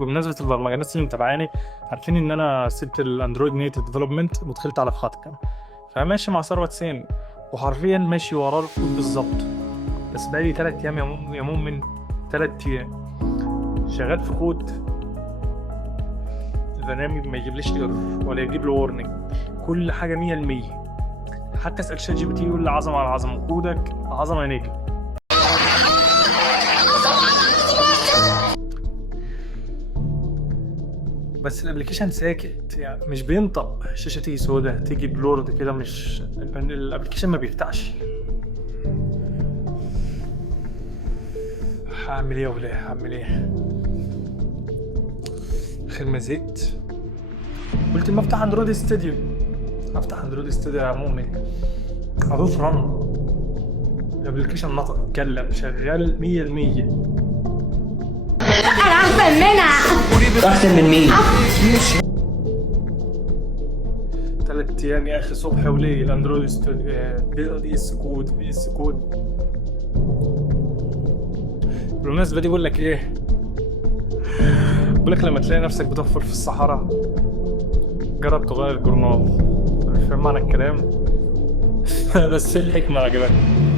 بمناسبة البرمجة، الناس اللي متابعاني عارفين ان انا سبت الاندرويد نيتف ديفلوبمنت ودخلت على فاتكا، فماشي مع ثروت سين وحرفيا ماشي وراه الكود بالظبط. بس بقالي 3 ايام يا مؤمن، 3 ايام شغال في كود البرنامج ما يجيبليش ايرور ولا يجيب له وورنينج، كل حاجة 100%. حتى اسال شات جي بي تي يقول لي عظمة على عظمة، كودك عظمة يا نجم. بس الابلكيشن ساكت، يعني مش بينطق، الشاشه تيجي سودا تيجي بلورد كده، مش الابلكيشن ما بيفتحش. هعمل ايه يا وليه، هعمل ايه؟ اخر ما زهقت قلت ما افتح اندرويد ستوديو. افتح اندرويد ستوديو يا مؤمن، ادوس رن، الابلكيشن نطق اتكلم شغال 100%. انا احسن منها. احسن من مين؟ 3 ايام يا اخي، صبح وليل اندرويد ستوديو، بي اس كود بي اس كود. بالمناسبة دي بقول لك ايه، بقول لك لما تلاقي نفسك بتحفر في الصحراء جرب تغير الجورنال. مش فاهم معنى الكلام بس الحكمة عجبتني.